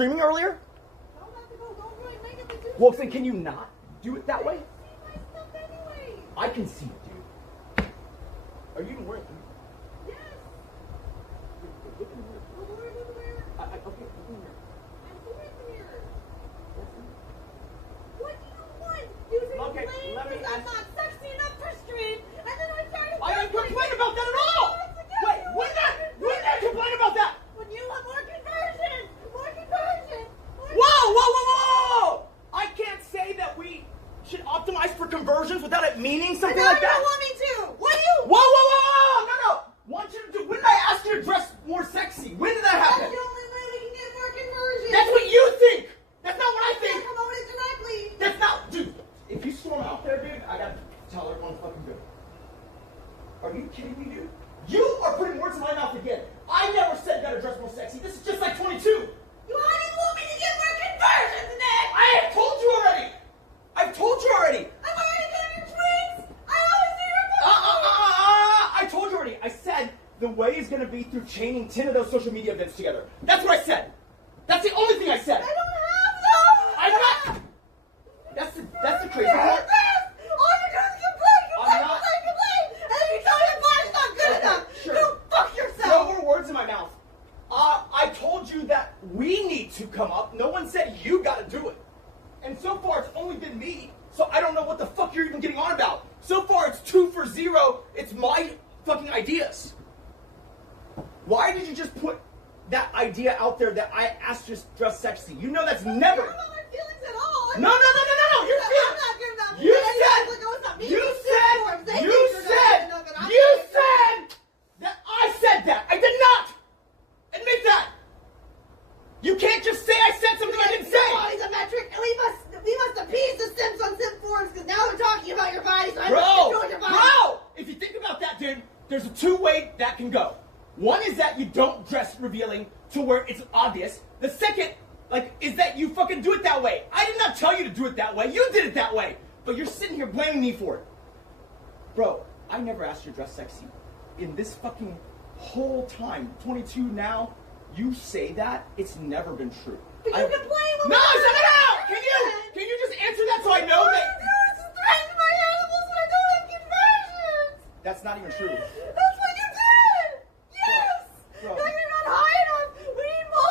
streaming earlier? Don't have to go. Don't really make it the Well, then can you not do it that way? see my stuff anyway. I can see it, dude. Are you even wearing it? Yes. Look in the mirror. Well, what are you doing there? Okay, look in the mirror. I'm doing the mirror. That's it. What do you want? You Okay, complain let me because I'm ask- not sexy enough for stream, and then I try to. I didn't complain about that at all! Wait, when did I complain about that? When you want more conversion! More conversion! Whoa! I can't say that we should optimize for conversions without it meaning something I know like you that. don't want me to! What do you Whoa! No! Want you to do, when did I ask you to dress more sexy? When did that That's happen? the only way we can get more conversion! That's what you think! That's not what I can't think! promote it directly! That's not, dude, if you storm out there, dude, I gotta tell everyone fucking good. Are you kidding me, dude? You are putting words in my mouth again. I never said you gotta dress more sexy. This is just like 22. How do you want me to get more conversions, Nick? I have told you already. I've told you already. I'm already getting your tweets! I always see your I told you already. I said the way is gonna be through chaining 10 of those social media events together. That's what I said. That's the only thing I said. I don't have those! I'm not. That's the crazy part. All you do is complain! I'm not- And then you tell me your body's not good Okay, enough! sure. Go fuck No yourself! more words in my mouth. I told you that we need to come up. No one said you gotta do it. And so far, it's only been me. So I don't know what the fuck you're even getting on about. So far, it's 2 for 0. It's my fucking ideas. Why did you just put that idea out there that I asked you to dress sexy? You know that's never. I don't know my feelings at all. No. You're I'm feeling. not good enough. You Anybody said. look, oh, it's not me. You It's said. forms. They You think you're said. not good enough. You said that I said that. I did not. Admit that. You can't just say I said something I didn't say. Your body's a metric, and we must appease the Sims on Sim forums because now they're talking about your body, so I must control your body. Bro, if you think about that, dude, there's a 2-way that can go. One is that you don't dress revealing to where it's obvious. The second, is that you fucking do it that way. I did not tell you to do it that way. You did it that way. But you're sitting here blaming me for it. Bro, I never asked you to dress sexy. In this fucking whole time, 22 now, you say that, it's never been true. But you complain when No! we Can you just answer that so I know All that? you do is threaten my animals when I don't have conversions! That's not even true. That's what you did! Yes! Bro. Now you're not high enough! We need more!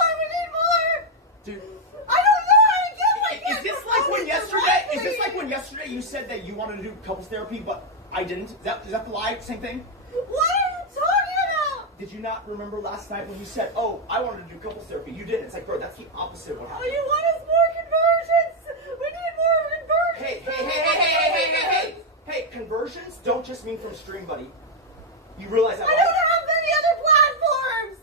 Dude, I don't know how to get my is this like when yesterday you said that you wanted to do couples therapy, but I didn't? Is that the lie? Same thing? What are you talking about? Did you not remember last night when you said, oh, I wanted to do couples therapy? You didn't. It's like, bro, that's the opposite of what All happened. you want is more conversions! We need more conversions! Hey, conversions don't just mean from stream, buddy. You realize that, I don't have any other platforms!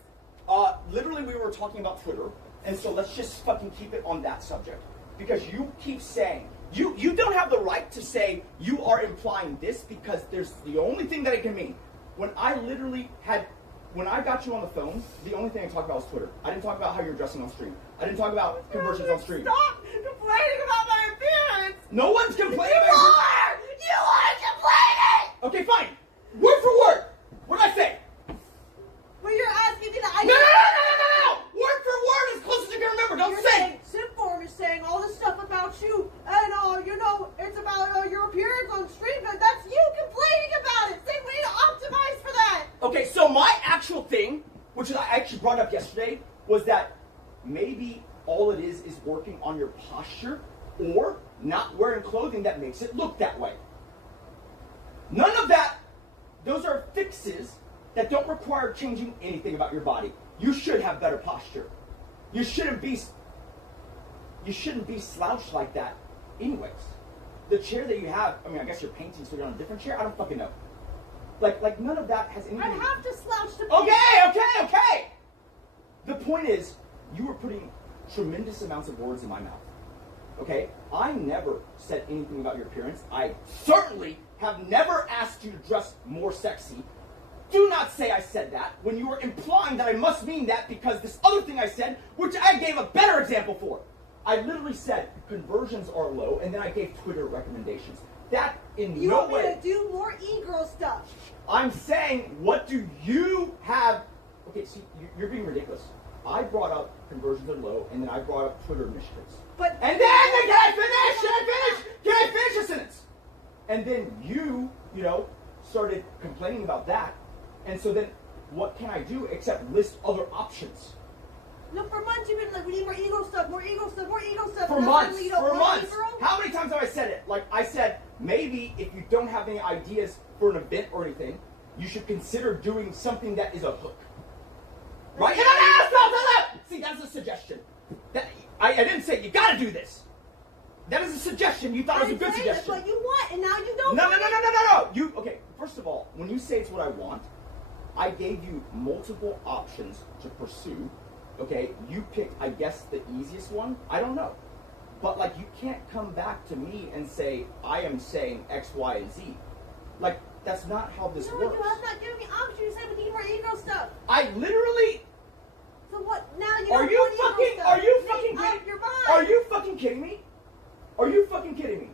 Literally, we were talking about Twitter, and so let's just fucking keep it on that subject. Because you keep saying, you don't have the right to say you are implying this because there's the only thing that it can mean. When I got you on the phone, the only thing I talked about was Twitter. I didn't talk about how you're dressing on stream. I didn't talk about conversions on stream. Stop complaining about my appearance! No one's complaining You about are! You are complaining! Okay, fine. Word for word. What did I say? Well, you're asking me that. No! Word for word as close as you can remember. Don't You're say. saying Simform is saying all this stuff about you, and it's about your appearance on stream, but that's you complaining about it. Same way to optimize for that. Okay, so my actual thing, which I actually brought up yesterday, was that maybe all it is working on your posture or not wearing clothing that makes it look that way. None of that. Those are fixes that don't require changing anything about your body. You should have better posture. You shouldn't be slouched like that anyways. The chair that you have, I guess you're painting, so you're on a different chair. I don't fucking know. Like none of that has anything. I'd have to slouch to Okay. The point is, you were putting tremendous amounts of words in my mouth. Okay? I never said anything about your appearance. I certainly have never asked you to dress more sexy. Do not say I said that when you were implying that I must mean that because this other thing I said, which I gave a better example for. I literally said conversions are low, and then I gave Twitter recommendations. That in You no want me way. to do more e-girl stuff. I'm saying, what do you have? Okay, see, you're being ridiculous. I brought up conversions are low, and then I brought up Twitter initiatives. But And then, can I finish a sentence? And then you started complaining about that. And so then, what can I do except list other options? no, for months you've been like, we need more ego stuff, more ego stuff, more ego stuff. For and months, suddenly you don't for want months. it, bro. How many times have I said it? Like, I said, maybe if you don't have any ideas for an event or anything, you should consider doing something that is a hook. Right? No. See, that's a suggestion. I didn't say you gotta do this. That is a suggestion. You thought it was a good suggestion. That's what you want, and now you don't. No. Okay, first of all, when you say it's what I want, I gave you multiple options to pursue. Okay, you picked, I guess, the easiest one. I don't know. But, like, you can't come back to me and say, I am saying X, Y, and Z. Like, that's not how this works. You have not given me options. You said we need more ego stuff. I literally... So what? Now you Are don't you want ego fucking... stuff. Are you Make fucking up kidding... your mind. Are you fucking kidding me? Are you fucking kidding me?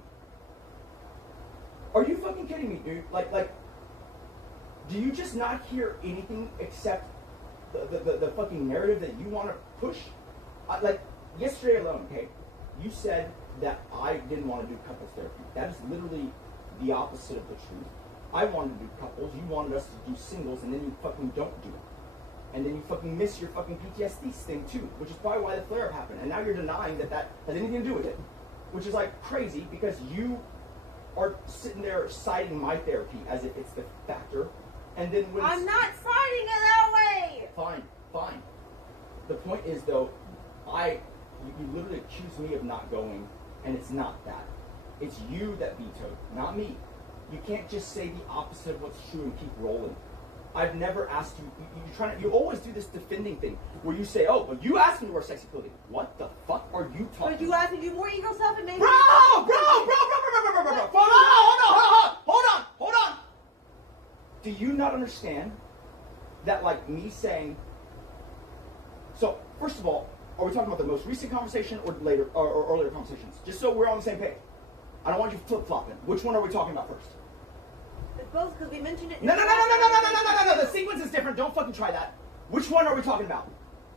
Are you fucking kidding me, dude? Like, do you just not hear anything except the fucking narrative that you want to push? Like, yesterday alone, okay, you said that I didn't want to do couples therapy. That is literally the opposite of the truth. I wanted to do couples, you wanted us to do singles, and then you fucking don't do it. And then you fucking miss your fucking PTSD thing too, which is probably why the flare-up happened. And now you're denying that has anything to do with it. Which is like crazy because you are sitting there citing my therapy as if it's the factor. And then when I'm not citing it that way. Fine. The point is though, you literally accuse me of not going, and it's not that. It's you that vetoed, not me. You can't just say the opposite of what's true and keep rolling. I've never asked you. You always do this defending thing where you say, "Oh, but you asked me to wear sexy clothing." What the fuck are you talking? But you asked me to do more ego stuff and maybe. Bro! Hold on. Do you not understand that, like, me saying? So, first of all, are we talking about the most recent conversation or later or earlier conversations? Just so we're on the same page. I don't want you flip flopping. Which one are we talking about first? It's both because we mentioned it. No. The sequence is different. Don't fucking try that. Which one are we talking about?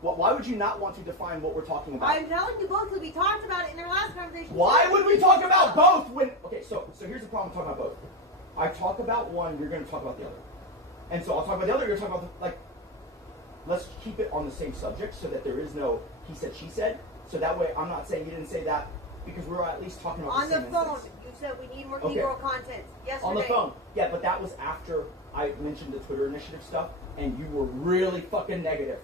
Well, why would you not want to define what we're talking about? I'm telling you both because we talked about it in our last conversation. Why would we talk about both when... Okay, so here's the problem with talking about both. I talk about one, you're going to talk about the other. And so I'll talk about the other, you're talking about the... Like, let's keep it on the same subject so that there is no he said, she said. So that way I'm not saying you didn't say that because we're at least talking about on the same the phone. instance. You said we need more Okay. ego content yesterday. On the phone. Yeah, but that was after I mentioned the Twitter initiative stuff, and you were really fucking negative.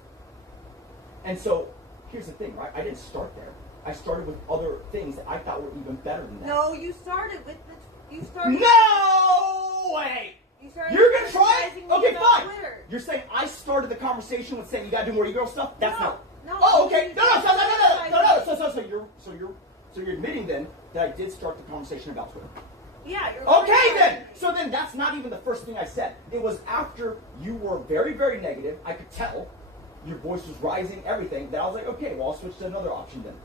And so, here's the thing, right? I didn't start there. I started with other things that I thought were even better than that. No, you started with the. You started. No way! You started. You're gonna try it? criticizing me Okay, about fine. Twitter. You're saying I started the conversation with saying you gotta do more ego stuff? That's No, not. no. Oh, okay. No. So you're admitting then that I did start the conversation about Twitter. Yeah. You're Okay then! So then that's not even the first thing I said. It was after you were very, very negative. I could tell. Your voice was rising, everything. That I was like, okay, well, I'll switch to another option then.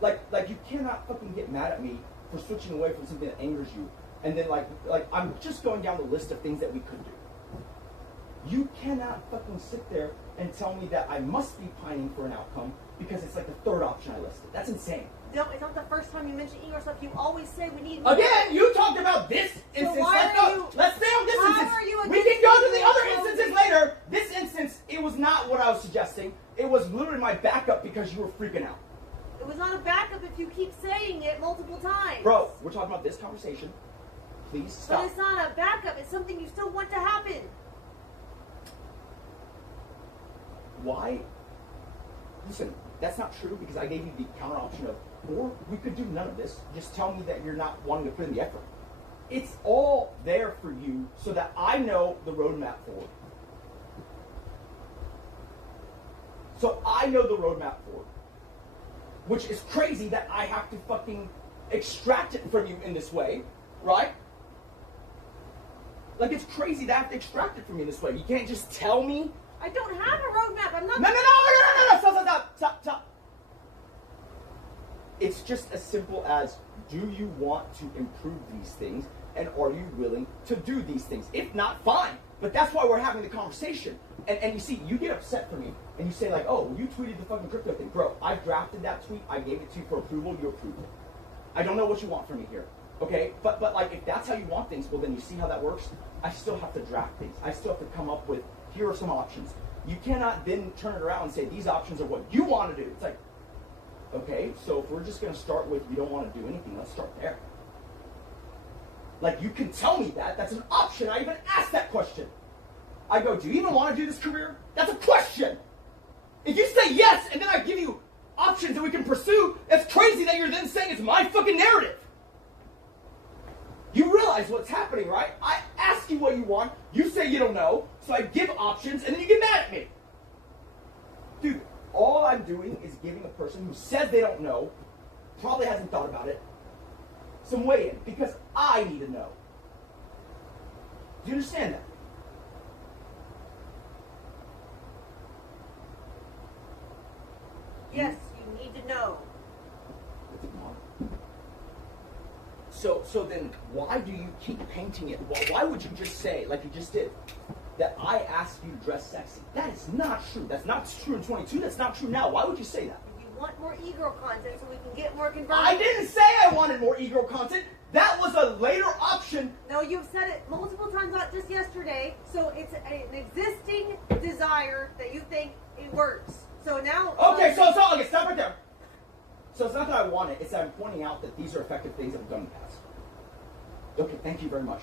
Like you cannot fucking get mad at me for switching away from something that angers you. And then like I'm just going down the list of things that we could do. You cannot fucking sit there and tell me that I must be pining for an outcome because it's like the third option I listed. That's insane. No, it's not the first time you mentioned ego stuff. You always say we need. Again, you talked about this instance. why Let's stay on this how instance. are you We against can go to the ego other stuff? instances later. This instance, it was not what I was suggesting. It was literally my backup because you were freaking out. It was not a backup if you keep saying it multiple times. Bro, we're talking about this conversation. Please stop. But it's not a backup. It's something you still want to happen. Why? Listen, that's not true because I gave you the counter option of, or we could do none of this. Just tell me that you're not wanting to put in the effort. It's all there for you so that I know the roadmap forward. So I know the roadmap forward. Which is crazy that I have to fucking extract it from you in this way, right? Like, it's crazy that I have to extract it from you in this way. You can't just tell me. I don't have a roadmap. I'm not. No. Stop. It's just as simple as, do you want to improve these things? And are you willing to do these things? If not, fine. But that's why we're having the conversation. And you see, you get upset for me, and you say like, oh, you tweeted the fucking crypto thing. Bro, I drafted that tweet, I gave it to you for approval, you approved it. I don't know what you want from me here, okay? But like, if that's how you want things, well then you see how that works? I still have to draft things. I still have to come up with, here are some options. You cannot then turn it around and say, these options are what you want to do. It's like, okay, so if we're just going to start with, you don't want to do anything, let's start there. Like, you can tell me that. That's an option. I even asked that question. I go, do you even want to do this career? That's a question. If you say yes, and then I give you options that we can pursue, that's crazy that you're then saying it's my fucking narrative. You realize what's happening, right? I ask you what you want, you say you don't know, so I give options, and then you get mad at me. Dude, all I'm doing is giving a person who says they don't know, probably hasn't thought about it, some way in, because I need to know. Do you understand that? Yes, you need to know. So then why do you keep painting it? Why would you just say, like you just did, that I asked you to dress sexy? That is not true. That's not true in 22. That's not true now. Why would you say that? You want more ego content so we can get more conversions. I didn't say I wanted more ego content. That was a later option. No, you've said it multiple times, not just yesterday. So it's an existing desire that you think it works. So now... Okay, so okay, stop right there. So it's not that I want it, it's that I'm pointing out that these are effective things that we've done in the past. Okay, thank you very much.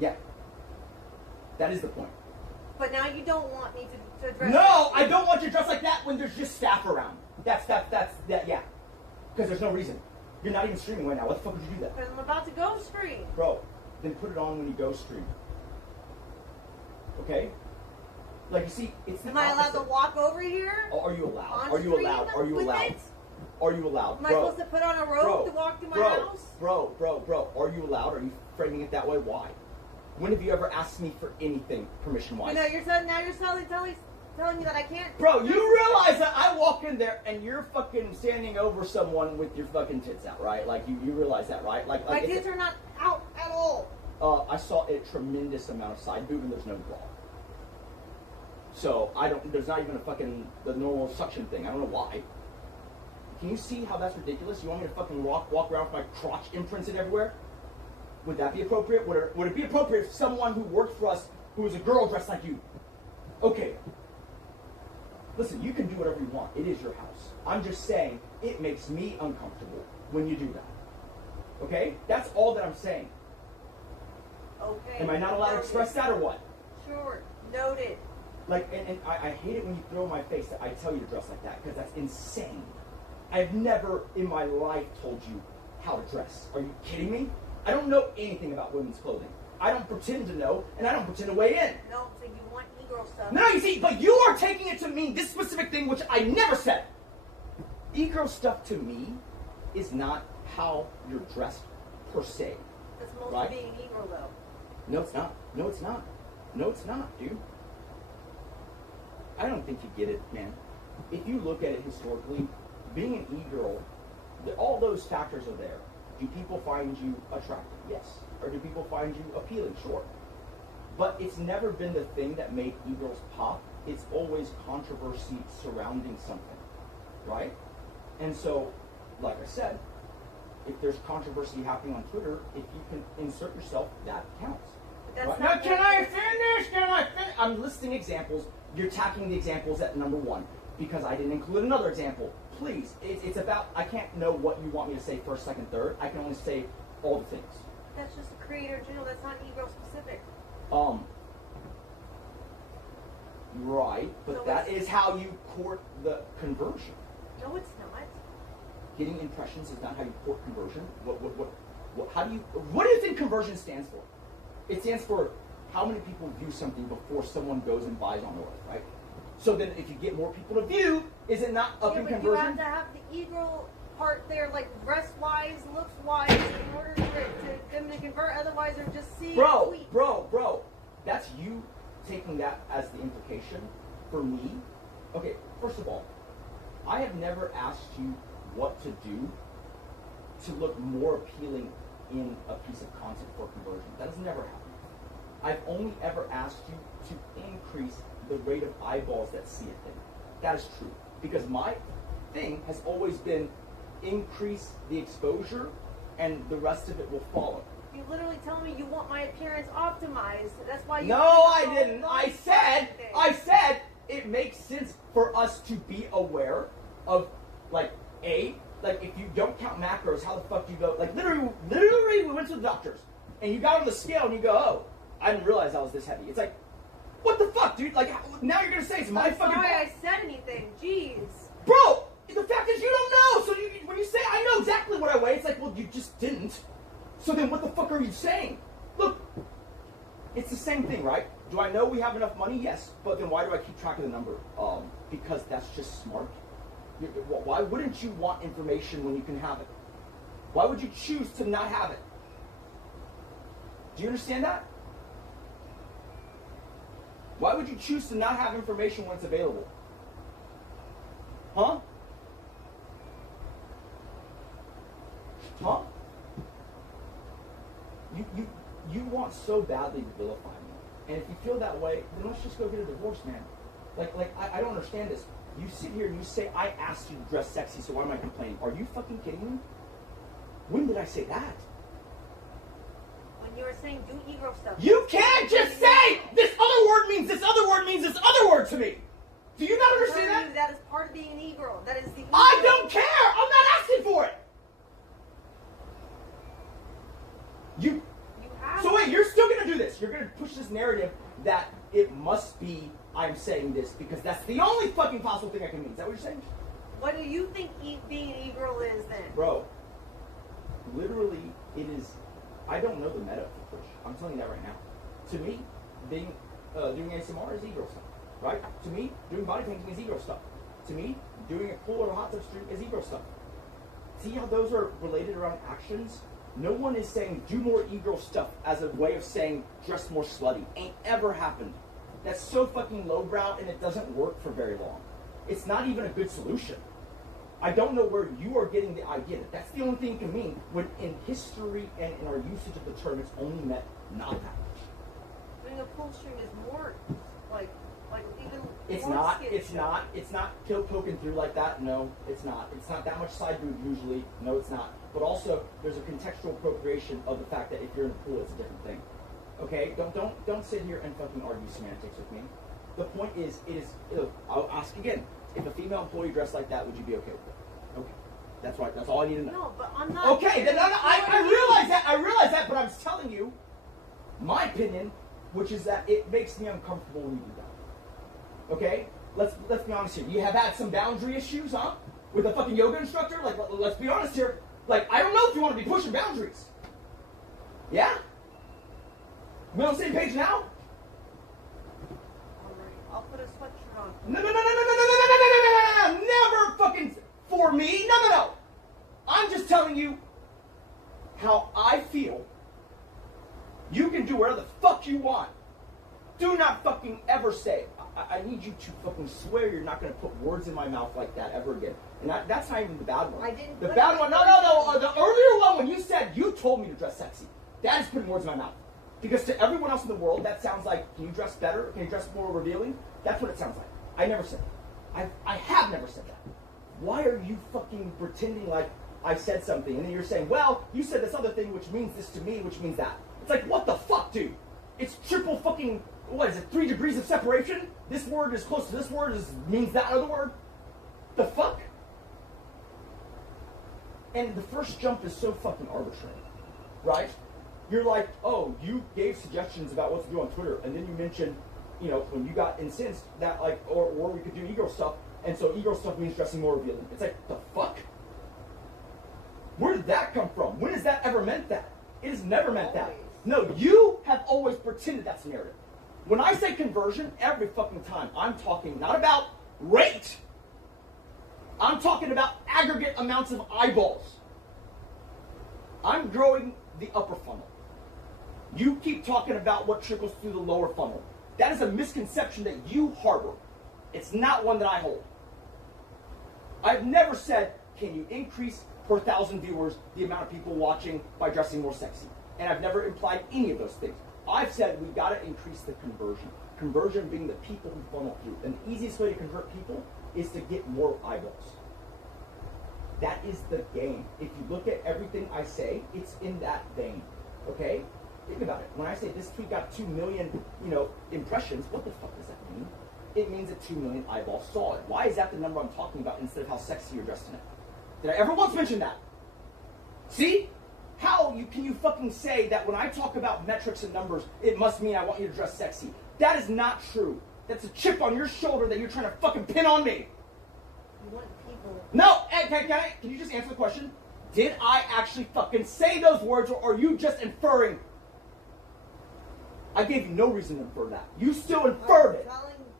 Yeah. That is the point. But now you don't want me to dress... No, I don't want you to dress like that when there's just staff around. That's yeah. Because there's no reason. You're not even streaming right now. What the fuck would you do that? Because I'm about to go stream. Bro, then put it on when you go stream. Okay? Like, you see, it's the Am I allowed opposite. to walk over here? Oh, are you allowed? On Are you stream allowed? Are you with allowed? it? Are you allowed? Am I supposed to put on a robe to walk to my house? Bro, are you allowed? Are you framing it that way? Why? When have you ever asked me for anything permission-wise? You know, you're telling me that I can't. Bro, you realize that I walk in there and you're fucking standing over someone with your fucking tits out, right? Like, you realize that, right? Like My tits are not out at all. I saw a tremendous amount of side boob and there's no bra. So, there's not even the normal suction thing. I don't know why. Can you see how that's ridiculous? You want me to fucking walk around with my crotch imprinted everywhere? Would that be appropriate? Would it be appropriate if someone who worked for us, who was a girl dressed like you? Okay. Listen, you can do whatever you want. It is your house. I'm just saying, it makes me uncomfortable when you do that. Okay? That's all that I'm saying. Okay. Am I not allowed to express that or what? Sure. Noted. Like, and I hate it when you throw in my face that I tell you to dress like that, because that's insane. I've never in my life told you how to dress. Are you kidding me? I don't know anything about women's clothing. I don't pretend to know, and I don't pretend to weigh in. No, so you want e-girl stuff. No, you see, but you are taking it to mean this specific thing, which I never said. E-girl stuff to me is not how you're dressed per se. That's mostly right? being an e-girl, though. No, it's not. No, it's not. No, it's not, dude. I don't think you get it, man. If you look at it historically, being an e-girl, all those factors are there. Do people find you attractive? Yes. Or do people find you appealing? Sure. But it's never been the thing that made e-girls pop. It's always controversy surrounding something, right? And so, like I said, if there's controversy happening on Twitter, if you can insert yourself, that counts. Right? Now, can I finish? Can I finish? I'm listing examples. You're attacking the examples at number one because I didn't include another example. Please, it's about, I can't know what you want me to say first, second, third. I can only say all the things. That's just a creator general. That's not e-girl specific. Right, but So that is how you court the conversion. No, it's not. Getting impressions is not how you court conversion. What do you think conversion stands for? It stands for how many people view something before someone goes and buys on Earth, right? So then if you get more people to view, is it not upping but conversion? You have to have the e-girl part there, like dress-wise, looks-wise, in order for them to convert. Otherwise, they're just seeing a tweet. Bro. That's you taking that as the implication for me. Okay, first of all, I have never asked you what to do to look more appealing in a piece of content for conversion. That has never happened. I've only ever asked you to increase the rate of eyeballs that see a thing. That is true. Because my thing has always been increase the exposure and the rest of it will follow. You literally tell me you want my appearance optimized. That's why you... No, I didn't. I said it makes sense for us to be aware of, like if you don't count macros, how the fuck do you go? Like, literally, we went to the doctors, and you got on the scale, and you go, oh, I didn't realize I was this heavy. It's like, what the fuck, dude? Like, now you're gonna say it's my fucking... Sorry I said anything. Jeez. Bro, the fact is you don't know. So when you say I know exactly what I weigh, it's like, well, you just didn't. So then what the fuck are you saying? Look, it's the same thing, right? Do I know we have enough money? Yes. But then why do I keep track of the number? Because that's just smart. Why wouldn't you want information when you can have it? Why would you choose to not have it? Do you understand that? Why would you choose to not have information when it's available? Huh? Huh? You want so badly to vilify me. And if you feel that way, then let's just go get a divorce, man. I don't understand this. You sit here and you say, I asked you to dress sexy, so why am I complaining? Are you fucking kidding me? When did I say that? When you were saying do ego stuff. You can't just say this other word means this other word means this other word to me. Do you not understand that? That is part of being an e-girl. That is the e-girl. I don't care. I'm not asking for it. You have So wait, you're still going to do this. You're going to push this narrative that it must be I'm saying this because that's the only fucking possible thing I can mean. Is that what you're saying? What do you think being an e-girl is then? Bro, literally, it is... I don't know the meta for Twitch. I'm telling you that right now. To me, doing ASMR is e-girl stuff, right? To me, doing body painting is e-girl stuff. To me, doing a cool or hot tub stream is e-girl stuff. See how those are related around actions? No one is saying do more e-girl stuff as a way of saying dress more slutty. Ain't ever happened. That's so fucking lowbrow and it doesn't work for very long. It's not even a good solution. I don't know where you are getting the idea that that's the only thing it can mean when in history and in our usage of the term it's only meant not that much. Doing a pull string is more like even It's more not, sketchy. it's not poking through like that. No, it's not. It's not that much side boob usually. No, it's not. But also, there's a contextual appropriation of the fact that if you're in a pool, it's a different thing. Okay? Don't sit here and fucking argue semantics with me. The point is, I'll ask again. If a female employee dressed like that, would you be okay with it? Okay. That's right. That's all I need to know. No, but I'm not. Okay, then I realize that. I realize that, but I'm just telling you my opinion, which is that it makes me uncomfortable when you do that. Okay? Let's be honest here. You have had some boundary issues, huh? With a fucking yoga instructor? Like, let's be honest here. Like, I don't know if you want to be pushing boundaries. Yeah? We on the same page now? Alright, I'll put a sweatshirt on. No. Never fucking for me. No. I'm just telling you how I feel. You can do whatever the fuck you want. Do not fucking ever say, I need you to fucking swear you're not going to put words in my mouth like that ever again. And that's not even the bad one. I didn't. The bad one, no. The earlier one when you said you told me to dress sexy. That is putting words in my mouth. Because to everyone else in the world, that sounds like, can you dress better? Can you dress more revealing? That's what it sounds like. I never said that. I have never said that. Why are you fucking pretending like I said something and then you're saying, well, you said this other thing which means this to me, which means that. It's like, what the fuck, dude? It's triple fucking, what is it, 3 degrees of separation? This word is close to this word means that other word? The fuck? And the first jump is so fucking arbitrary, right? You're like, oh, you gave suggestions about what to do on Twitter, and then you mentioned, you know, when you got incensed that like, or we could do e-girl stuff, and so e-girl stuff means dressing more revealing. It's like, the fuck? Where did that come from? When has that ever meant that? It has never meant that. No, you have always pretended that's the narrative. When I say conversion, every fucking time, I'm talking not about rate. I'm talking about aggregate amounts of eyeballs. I'm growing the upper funnel. You keep talking about what trickles through the lower funnel. That is a misconception that you harbor. It's not one that I hold. I've never said can you increase per 1,000 viewers the amount of people watching by dressing more sexy? And I've never implied any of those things. I've said we got to increase the conversion. Conversion being the people who funnel through. And the easiest way to convert people is to get more eyeballs. That is the game. If you look at everything I say, it's in that vein. Okay? Think about it. When I say this tweet got 2 million, impressions, what the fuck does that mean? It means that 2 million eyeballs saw it. Why is that the number I'm talking about instead of how sexy you're dressed in it? Did I ever once mention that? See? Can you fucking say that when I talk about metrics and numbers, it must mean I want you to dress sexy? That is not true. That's a chip on your shoulder that you're trying to fucking pin on me. You want people... No! Can you just answer the question? Did I actually fucking say those words, or are you just inferring? I gave you no reason to infer that. You still inferred it.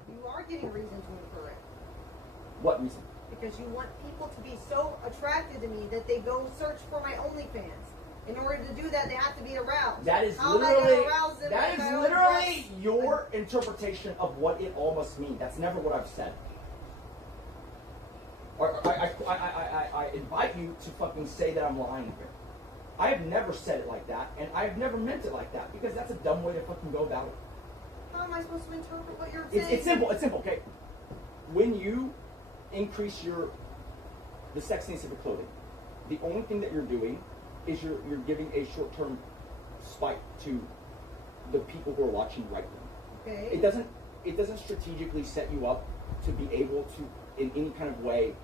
You are getting reason to infer it. What reason? Because you want people to be so attracted to me that they go search for my OnlyFans. In order to do that, they have to be aroused. That is literally your interpretation of what it all must mean. That's never what I've said. I invite you to fucking say that I'm lying here. I have never said it like that, and I've never meant it like that, because that's a dumb way to fucking go about it. How am I supposed to interpret what you're saying? It's simple, okay? When you increase the sexiness of your clothing, the only thing that you're doing is you're giving a short-term spike to the people who are watching right now. Okay. It doesn't strategically set you up to be able to, in any kind of way,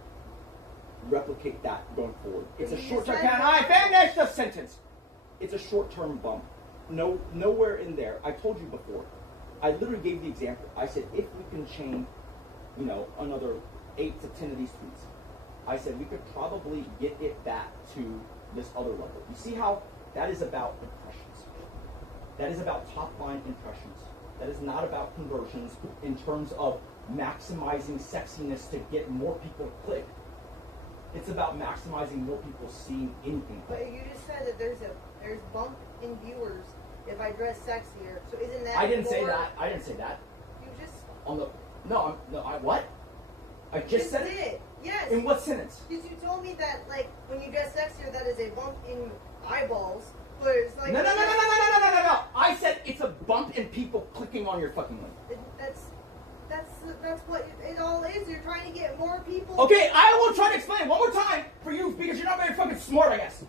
replicate that going forward. It's a short-term. Can I finish the sentence? It's a short-term bump. Nowhere in there. I told you before. I literally gave the example. I said if we can chain, another 8 to 10 of these tweets, I said we could probably get it back to this other level. You see how that is about impressions. That is about top-line impressions. That is not about conversions in terms of maximizing sexiness to get more people to click. It's about maximizing more people seeing anything. But you just said that there's bump in viewers if I dress sexier. So isn't that? I didn't say that. I didn't say that. You just. What? I just said it. Yes. In what sentence? Because you told me that when you dress sexier, that is a bump in eyeballs. But it's like. No. I said it's a bump in people clicking on your fucking link. That's what it all is. You're trying to get more people. Okay, I will try to explain one more time for you because you're not very fucking smart, I guess.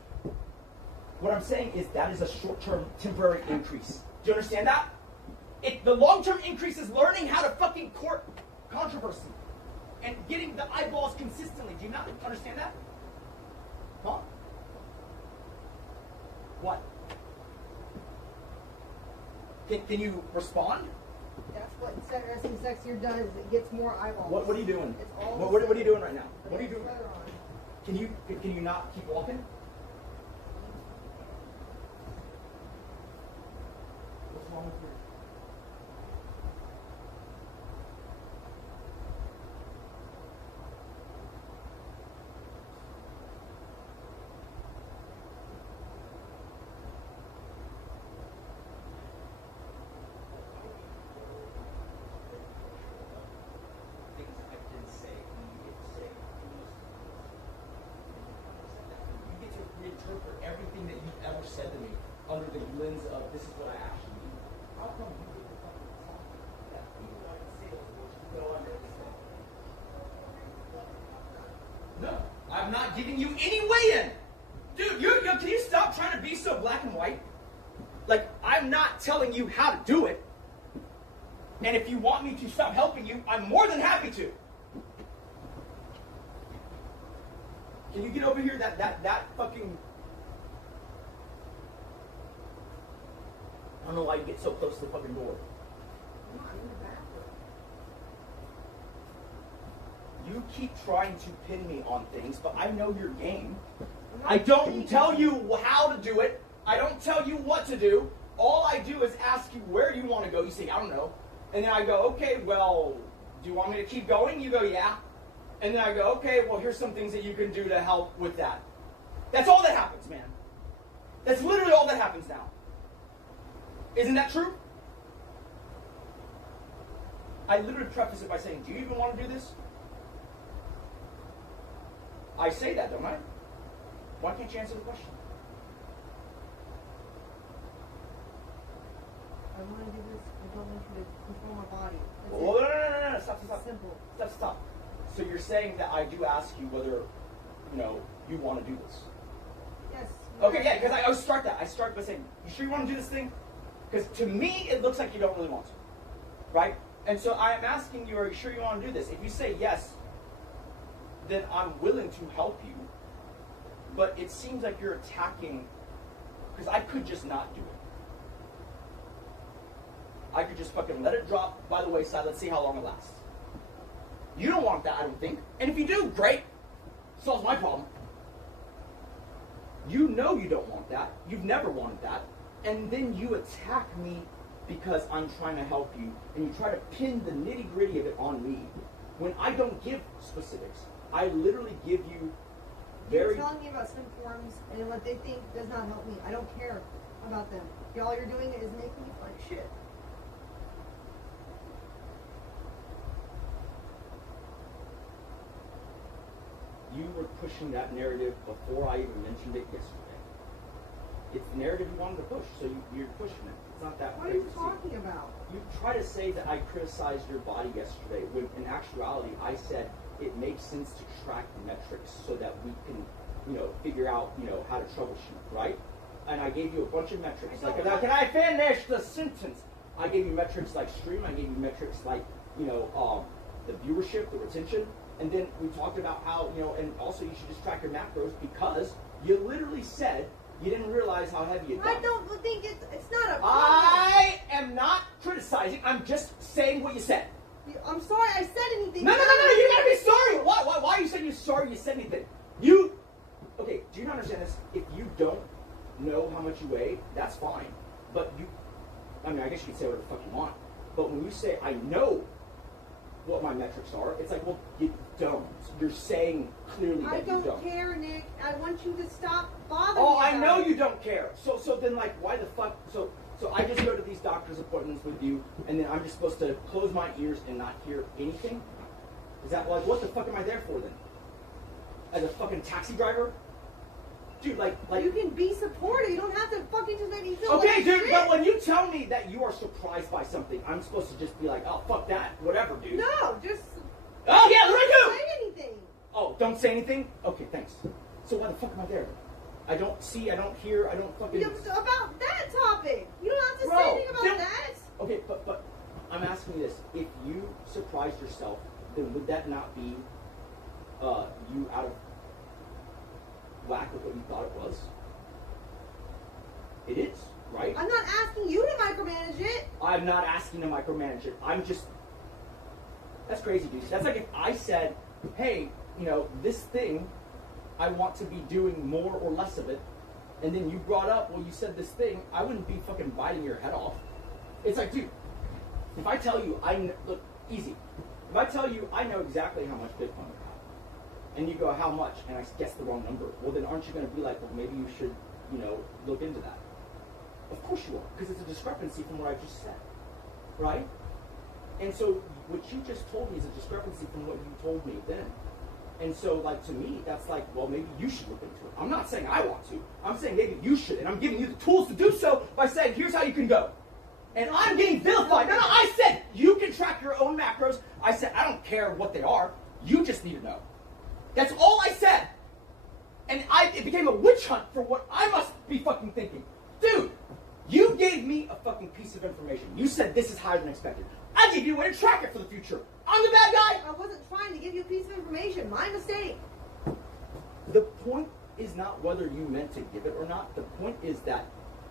What I'm saying is that is a short-term, temporary increase. Do you understand that? The long-term increase is learning how to fucking court controversy and getting the eyeballs consistently. Do you not understand that? Huh? What? Can you respond? That's what dressing sexier does. It gets more eyeballs. What are you doing? It's all What are you doing right now? What are you doing? On. Can you not keep walking? What's wrong with you? Interpret everything that you've ever said to me under the lens of this is what I actually mean. How come you get the fucking talk that even though I can say those words, you go under this thing? No, I'm not giving you any way in. Dude, can you stop trying to be so black and white? Like, I'm not telling you how to do it. And if you want me to stop helping you, I'm more than happy to. Can you get over here? That fucking... I don't know why you get so close to the fucking door. I'm not in the bathroom. You keep trying to pin me on things, but I know your game. I don't tell you how to do it. I don't tell you what to do. All I do is ask you where you want to go. You say, I don't know. And then I go, okay, well, do you want me to keep going? You go, yeah. And then I go, okay, well, here's some things that you can do to help with that. That's all that happens, man. That's literally all that happens now. Isn't that true? I literally preface it by saying, do you even want to do this? I say that, don't I? Why can't you answer the question? I want to do this. I don't want you to control my body. That's Well, it. no. Stop. Simple. Stop. So you're saying that I do ask you whether, you want to do this? Yes. Okay, yeah, because I would start that. I start by saying, you sure you want to do this thing? Because to me, it looks like you don't really want to. Right? And so I'm asking you, are you sure you want to do this? If you say yes, then I'm willing to help you. But it seems like you're attacking, because I could just not do it. I could just fucking let it drop by the wayside. Let's see how long it lasts. You don't want that, I don't think. And if you do, great. Solves my problem. You know you don't want that. You've never wanted that. And then you attack me because I'm trying to help you. And you try to pin the nitty-gritty of it on me. When I don't give specifics. I literally give you You're telling me about slim forms and what they think does not help me. I don't care about them. All you're doing is making me feel like shit. You were pushing that narrative before I even mentioned it yesterday. It's the narrative you wanted to push, so you're pushing it. It's not that What are you talking about? You try to say that I criticized your body yesterday, when in actuality I said it makes sense to track metrics so that we can, figure out, how to troubleshoot, right? And I gave you a bunch of metrics. Like, now, can I finish the sentence? I gave you metrics like stream. I gave you metrics like, the viewership, the retention. And then we talked about how, and also you should just track your macros because you literally said you didn't realize how heavy it got. I don't think it's not a problem. I am not criticizing. I'm just saying what you said. I'm sorry I said anything. No, you gotta be sorry. Why are you saying you're sorry you said anything? Okay, do you not understand this? If you don't know how much you weigh, that's fine. But I guess you could say whatever the fuck you want. But when you say, I know what my metrics are, it's like, well, you don't. You're saying clearly that you don't. I don't care, Nick. I want you to stop bothering me. Oh, I know you don't care. So then, like, why the fuck? So I just go to these doctor's appointments with you, and then I'm just supposed to close my ears and not hear anything? Is that, like, what the fuck am I there for then? As a fucking taxi driver? Dude, like you can be supportive. You don't have to fucking just make me feel okay, like dude, shit. but when you tell me that you are surprised by something, I'm supposed to just be like, oh, fuck that, whatever, dude. No, just Oh, yeah, what do I don't do? say anything. Oh, don't say anything? Okay, thanks. So why the fuck am I there? I don't see, I don't hear, I don't fucking... About that topic. You don't have to Bro, say anything about that. Okay, but I'm asking you this. If you surprised yourself, then would that not be you out of whack with what you thought it was? It is, right? I'm not asking you to micromanage it. I'm not asking to micromanage it. I'm just... That's crazy, dude. That's like if I said, hey, this thing, I want to be doing more or less of it, and then you brought up, well, you said this thing, I wouldn't be fucking biting your head off. It's like, dude, if I tell you, look, easy. If I tell you, I know exactly how much Bitcoin you have, and you go, how much? And I guess the wrong number. Well, then aren't you going to be like, well, maybe you should, look into that? Of course you are, because it's a discrepancy from what I just said, right? And so what you just told me is a discrepancy from what you told me then. And so, like, to me, that's like, well, maybe you should look into it. I'm not saying I want to. I'm saying maybe you should. And I'm giving you the tools to do so by saying, here's how you can go. And I'm getting vilified. No, I said you can track your own macros. I said, I don't care what they are. You just need to know. That's all I said. And it became a witch hunt for what I must be fucking thinking. Dude, you gave me a fucking piece of information. You said this is higher than expected. I gave you a way to track it for the future. I'm the bad guy. I wasn't trying to give you a piece of information. My mistake. The point is not whether you meant to give it or not. The point is that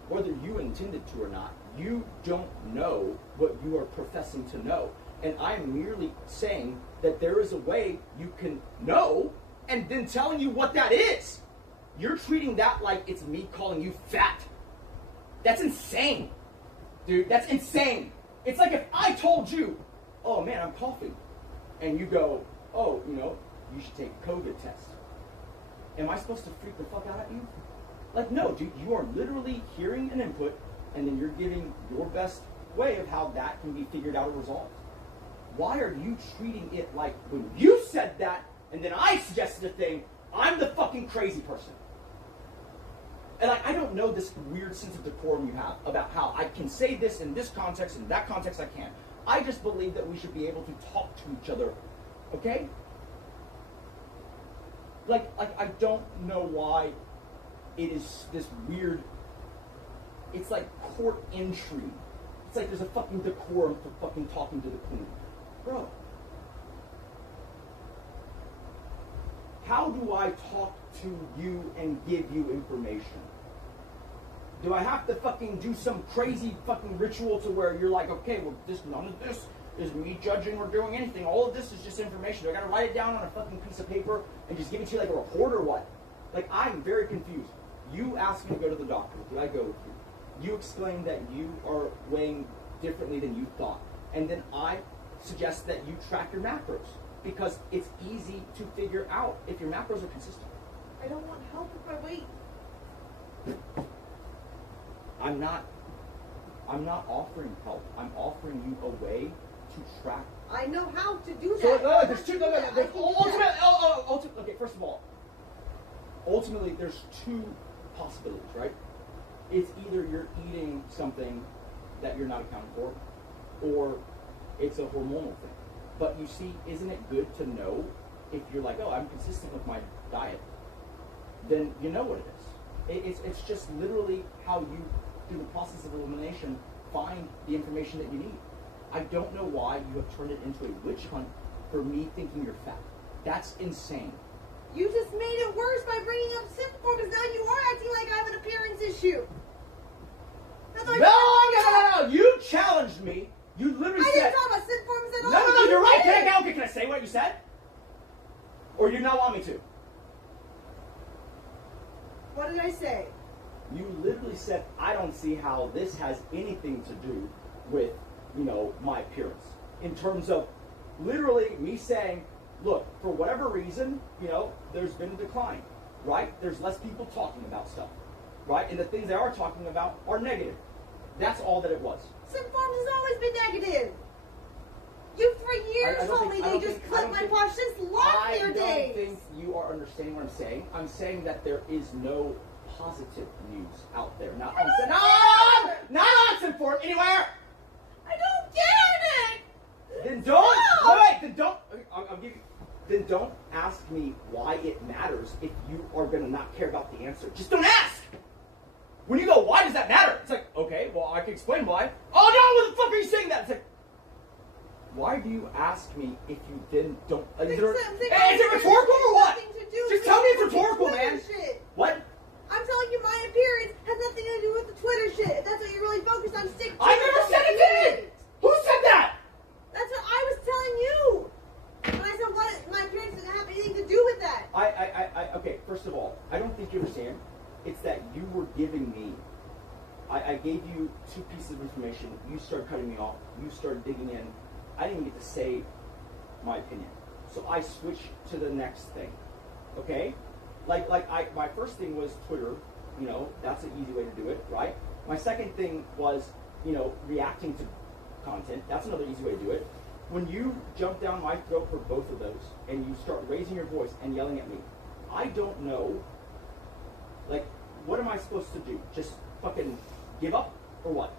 whether you intended to or not, you don't know what you are professing to know. And I'm merely saying that there is a way you can know and then telling you what that is. You're treating that like it's me calling you fat. That's insane. Dude, that's insane. It's like if I told you, oh man, I'm coughing. And you go, oh, you should take a COVID test. Am I supposed to freak the fuck out at you? Like, no, dude, you are literally hearing an input and then you're giving your best way of how that can be figured out or resolved. Why are you treating it like when you said that and then I suggested a thing, I'm the fucking crazy person. And I don't know this weird sense of decorum you have about how I can say this in this context, and in that context I can't. I just believe that we should be able to talk to each other, okay? Like I don't know why it is this weird, it's like court intrigue. It's like there's a fucking decorum for fucking talking to the queen. Bro. How do I talk to you and give you information? Do I have to fucking do some crazy fucking ritual to where you're like, okay, well, none of this is me judging or doing anything. All of this is just information. Do I gotta write it down on a fucking piece of paper and just give it to you like a report or what? Like, I'm very confused. You asked me to go to the doctor. Did I go with you? You explained that you are weighing differently than you thought. And then I suggest that you track your macros because it's easy to figure out if your macros are consistent. I don't want help with my weight. I'm not offering help. I'm offering you a way to track. I know how to do that. So there's two. Ultimately, okay. First of all, ultimately, there's two possibilities, right? It's either you're eating something that you're not accounting for, or it's a hormonal thing. But you see, isn't it good to know if you're like, oh, I'm consistent with my diet? Then you know what it is. It's just literally how you, through the process of elimination, find the information that you need. I don't know why you have turned it into a witch hunt for me thinking you're fat. That's insane. You just made it worse by bringing up symptoms because now you are acting like I have an appearance issue. No! You challenged me. You literally said... I didn't talk about symptoms at all. No, you're right. Can I say what you said? Or you not want me to? What did I say? You literally said, I don't see how this has anything to do with, my appearance. In terms of literally me saying, look, for whatever reason, there's been a decline, right? There's less people talking about stuff, right? And the things they are talking about are negative. That's all that it was. Symptoms has always been negative. You for years told me they just clipped my wash since lockdown days. I don't think you are understanding what I'm saying. I'm saying that there is no positive news out there. Not on Symptom anywhere. I don't get it. Then don't. No. Wait. Then don't. I'll give you. Then don't ask me why it matters if you are gonna not care about the answer. Just don't ask. When you go, why does that matter? It's like, okay, well, I can explain why. Oh no, what the fuck are you saying that? It's like, why do you ask me if you then don't? Is it rhetorical or what? Just tell me it's rhetorical, man. Shit. What? I'm telling you, my appearance has nothing to do with the Twitter shit. If that's what you're really focused on, stick to I never said it did. Who said that? That's what I was telling you. When I said my appearance didn't have anything to do with that. Okay, first of all, I don't think you understand. It's that you were giving me, I gave you two pieces of information. You started cutting me off. You started digging in. I didn't even get to say my opinion. So I switched to the next thing. Okay? My first thing was Twitter. That's an easy way to do it, right? My second thing was, reacting to content. That's another easy way to do it. When you jump down my throat for both of those and you start raising your voice and yelling at me, I don't know, what am I supposed to do? Just fucking give up or what?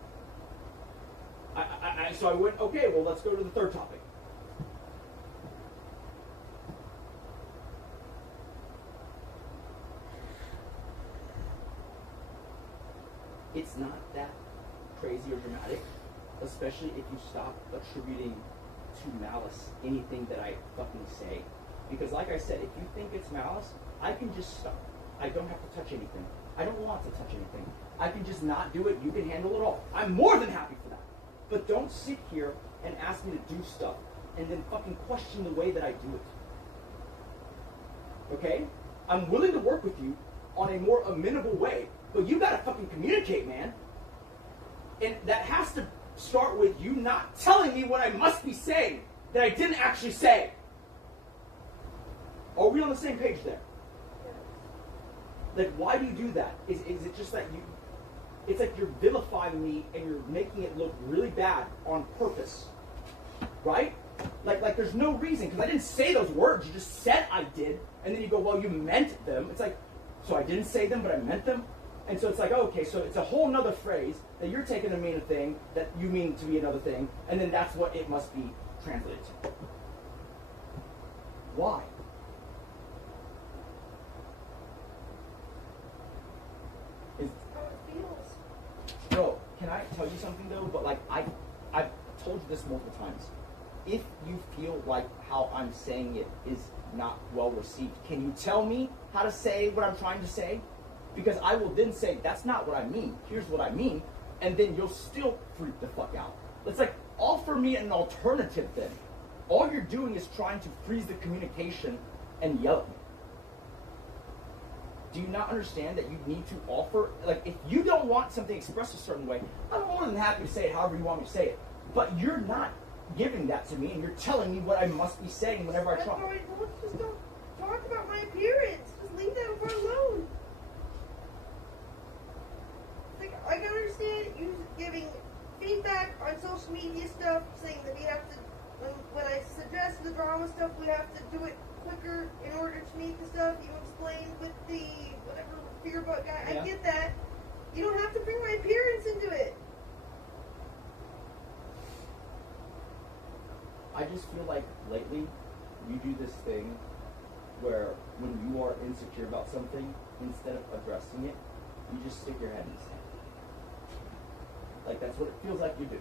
So I went, okay, well, let's go to the third topic. It's not that crazy or dramatic, especially if you stop attributing to malice anything that I fucking say. Because like I said, if you think it's malice, I can just stop. I don't have to touch anything. I don't want to touch anything. I can just not do it. You can handle it all. I'm more than happy for that. But don't sit here and ask me to do stuff and then fucking question the way that I do it. Okay? I'm willing to work with you on a more amenable way, but you gotta fucking communicate, man. And that has to start with you not telling me what I must be saying that I didn't actually say. Are we on the same page there? Why do you do that? Is it just that it's like you're vilifying me and you're making it look really bad on purpose, right? Like there's no reason, because I didn't say those words. You just said I did, and then you go, well, you meant them. It's like, so I didn't say them, but I meant them. And so it's like, okay, so it's a whole nother phrase that you're taking to mean a thing that you mean to be another thing, and then that's what it must be translated to. Why? How it feels. Bro, can I tell you something though? But like I've told you this multiple times. If you feel like how I'm saying it is not well received, can you tell me how to say what I'm trying to say? Because I will then say, that's not what I mean. Here's what I mean. And then you'll still freak the fuck out. It's like, offer me an alternative then. All you're doing is trying to freeze the communication and yell at me. Do you not understand that you need to offer, like, if you don't want something expressed a certain way, I'm more than happy to say it however you want me to say it. But you're not giving that to me, and you're telling me what I must be saying whenever I try. Just don't talk about my appearance. Just leave that part alone. Like, I can understand you giving feedback on social media stuff, saying that we have to, when I suggest the drama stuff, we have to do it quicker in order to meet the stuff. You explained with the whatever fear bug guy. Yeah. I get that. You don't have to bring my appearance into it. I just feel like lately you do this thing where when you are insecure about something, instead of addressing it, you just stick your head in the sand. Like, that's what it feels like you do.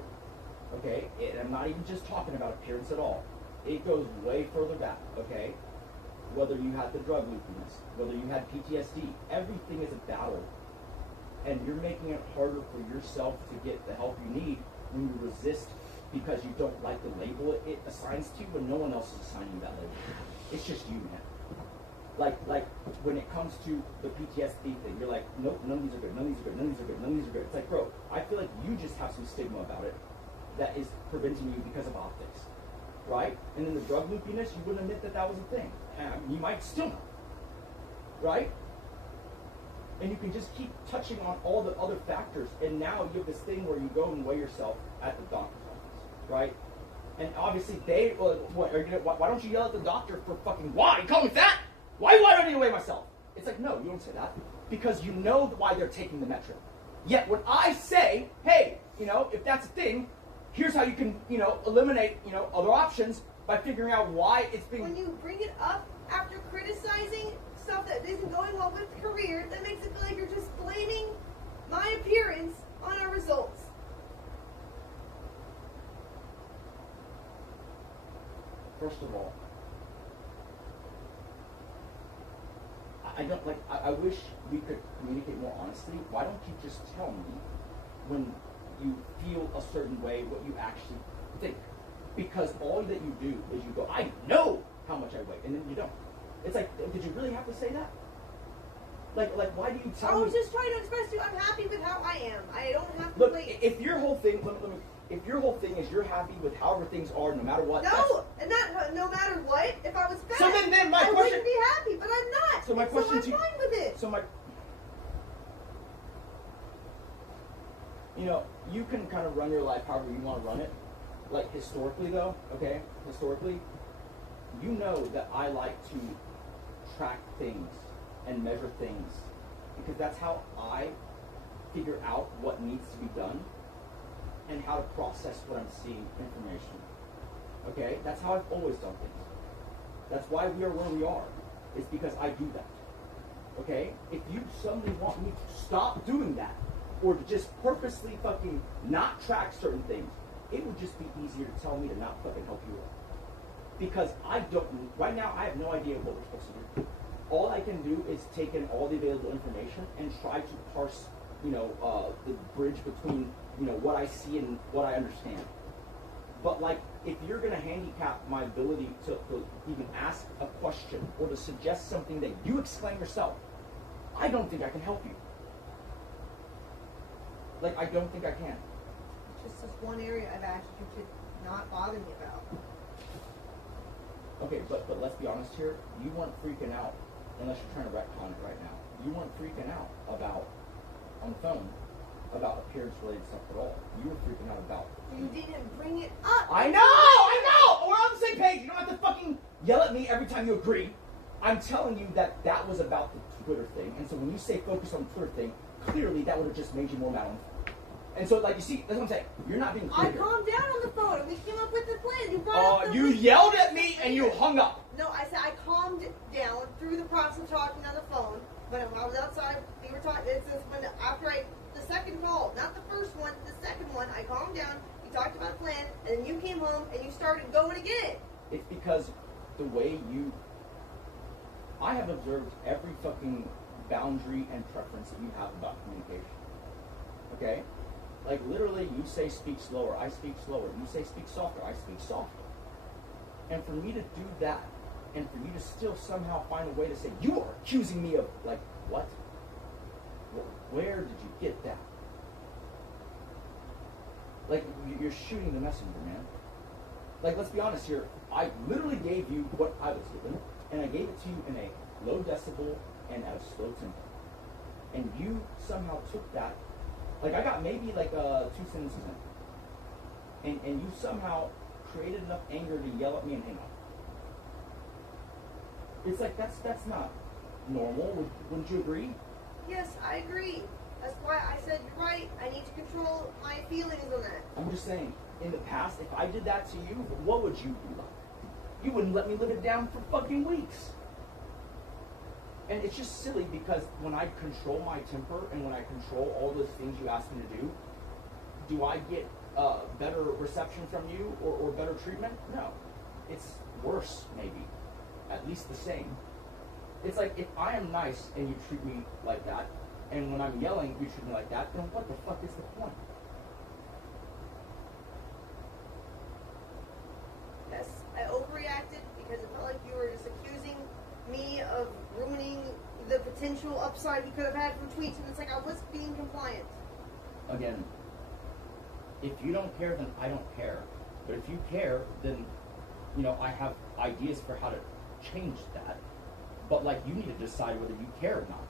Okay? And I'm not even just talking about appearance at all. It goes way further back, okay? Whether you had the drug loopiness, whether you had PTSD, everything is a battle. And you're making it harder for yourself to get the help you need when you resist because you don't like the label it assigns to you when no one else is assigning you that label. It's just you, man. Like when it comes to the PTSD thing, you're like, nope, none of these are good, none of these are good, none of these are good, none of these are good. It's like, bro, I feel like you just have some stigma about it that is preventing you because of optics, right? And then the drug loopiness, you wouldn't admit that that was a thing. You might still not, right? And you can just keep touching on all the other factors, and now you have this thing where you go and weigh yourself at the doctor's office, right? And obviously why don't you yell at the doctor for fucking, why? You call me fat? Why do I need to weigh myself? It's like, no, you don't say that. Because you know why they're taking the metric. Yet when I say, hey, if that's a thing, here's how you can, eliminate, other options by figuring out why it's being... When you bring it up after criticizing stuff that isn't going well with the career, that makes it feel like you're just blaming my appearance on our results. First of all, I wish we could communicate more honestly. Why don't you just tell me when you feel a certain way what you actually think? Because all that you do is you go, I know how much I weigh, and then you don't. It's like, did you really have to say that? Like why do you tell me? I was just trying to express to you I'm happy with how I am. I don't have to Look, wait. if your whole thing, if your whole thing is you're happy with however things are, no matter what. No, and not no matter what. If I was fat, so then my I question, wouldn't be happy, but I'm not. So my question to you, I'm fine with it. So you can kind of run your life however you want to run it. Like historically though, okay? Historically, you know that I like to track things and measure things because that's how I figure out what needs to be done and how to process what I'm seeing information. Okay? That's how I've always done things. That's why we are where we are. It's because I do that. Okay? If you suddenly want me to stop doing that or to just purposely fucking not track certain things, it would just be easier to tell me to not fucking help you out. Because right now I have no idea what we're supposed to do. All I can do is take in all the available information and try to parse, the bridge between, what I see and what I understand. But if you're going to handicap my ability to even ask a question or to suggest something that you explain yourself, I don't think I can help you. I don't think I can. Just this one area I've asked you to not bother me about. Okay, but let's be honest here. You weren't freaking out, unless you're trying to retcon it right now. You weren't freaking out on the phone, about appearance-related stuff at all. You were freaking out about... You didn't bring it up. I know! Or on the same page. You don't have to fucking yell at me every time you agree. I'm telling you that that was about the Twitter thing. And so when you say focus on the Twitter thing, clearly that would have just made you more mad. And so, like, you see, that's what I'm saying. You're not being clear. I calmed down on the phone and we came up with the plan. You brought up you yelled at me and you hung up. No, I said I calmed down through the process of talking on the phone. When I was outside, we were talking. This is when the second call, not the first one, the second one, I calmed down. We talked about a plan, and then you came home and you started going again. It's because the way I have observed every fucking boundary and preference that you have about communication. Okay? Like, literally, you say speak slower, I speak slower. You say speak softer, I speak softer. And for me to do that, and for you to still somehow find a way to say, you are accusing me of, like, what? Where did you get that? Like, you're shooting the messenger, man. Like, let's be honest here. I literally gave you what I was given, and I gave it to you in a low decibel and at a slow tempo. And you somehow took that. Like, I got maybe like 2 sentences in. And you somehow created enough anger to yell at me and hang up. It's like, that's not normal. Wouldn't you agree? Yes, I agree. That's why I said you're right. I need to control my feelings on that. I'm just saying, in the past, if I did that to you, what would you be like? You wouldn't let me live it down for fucking weeks. And it's just silly because when I control my temper and when I control all those things you ask me to do I get better reception from you or better treatment? No. It's worse, maybe. At least the same. It's like, if I am nice and you treat me like that, and when I'm yelling, you treat me like that, then what the fuck is the point? Yes, I overreacted because it felt like you were just accusing me of ruining the potential upside we could have had from tweets, and it's like I was being compliant. Again, if you don't care, then I don't care. But if you care, then, I have ideas for how to change that. But, like, you need to decide whether you care or not.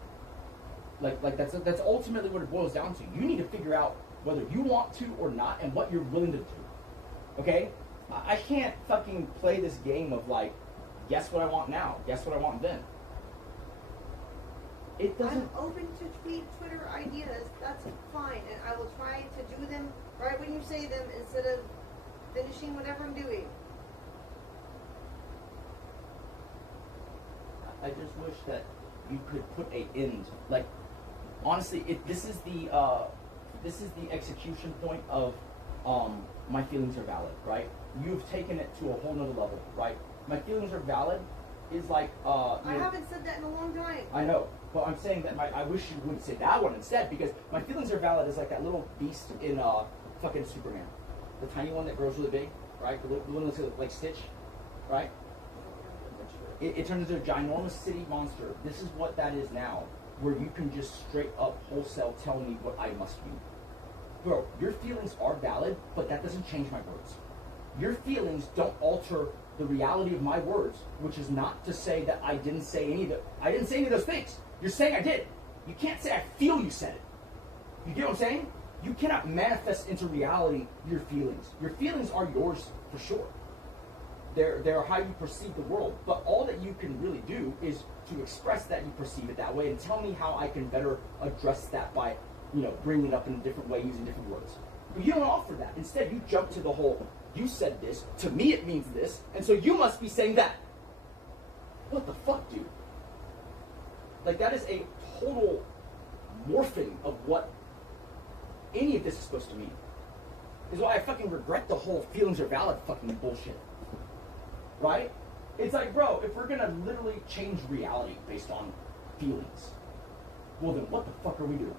Like that's ultimately what it boils down to. You need to figure out whether you want to or not and what you're willing to do. Okay? I can't fucking play this game of, like, guess what I want now, guess what I want then. It doesn't... I'm open to Twitter ideas. That's fine. And I will try to do them right when you say them instead of finishing whatever I'm doing. I just wish that you could put an end. Like, honestly, this is the execution point of my feelings are valid, right? You've taken it to a whole nother level, right? My feelings are valid is like I haven't said that in a long time. I know, but I'm saying that I wish you wouldn't say that one instead, because my feelings are valid is like that little beast in fucking Superman, the tiny one that grows really big, right? The one that looks like Stitch, right? It turns into a ginormous city monster. This is what that is now, where you can just straight up wholesale tell me what I must be. Bro, your feelings are valid, but that doesn't change my words. Your feelings don't alter the reality of my words, which is not to say that I didn't say any of those things. You're saying I did. You can't say I feel you said it. You get what I'm saying? You cannot manifest into reality your feelings. Your feelings are yours for sure. They're how you perceive the world. But all that you can really do is to express that you perceive it that way and tell me how I can better address that by, bringing it up in a different way, using different words. But you don't offer that. Instead, you jump to the whole, you said this, to me it means this, and so you must be saying that. What the fuck, dude? Like, that is a total morphing of what any of this is supposed to mean. Is why I fucking regret the whole feelings are valid fucking bullshit. Right? It's like, bro, if we're gonna literally change reality based on feelings, well then what the fuck are we doing?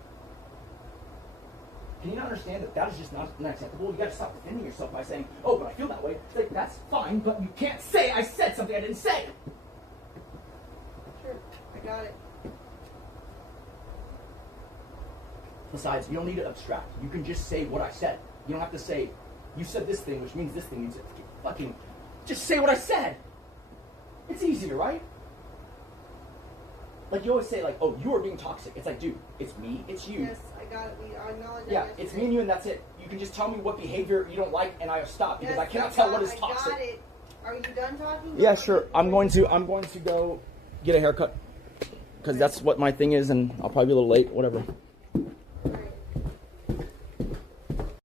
Can you not understand that that is just not acceptable? You gotta stop defending yourself by saying, oh, but I feel that way. It's like, that's fine, but you can't say I said something I didn't say. Sure, I got it. Besides, you don't need to abstract. You can just say what I said. You don't have to say, you said this thing, which means this thing. You fucking just say what I said. It's easier, right? Like, you always say, like, oh, you are being toxic. It's like, dude, it's me, it's you. Yes, I got it. I acknowledge that. Yeah, it's me and you, and that's it. You can just tell me what behavior you don't like, and I'll stop, because I cannot tell what is toxic. I got it. Are you done talking? Yeah, sure. I'm going to go get a haircut because that's what my thing is, and I'll probably be a little late. Whatever.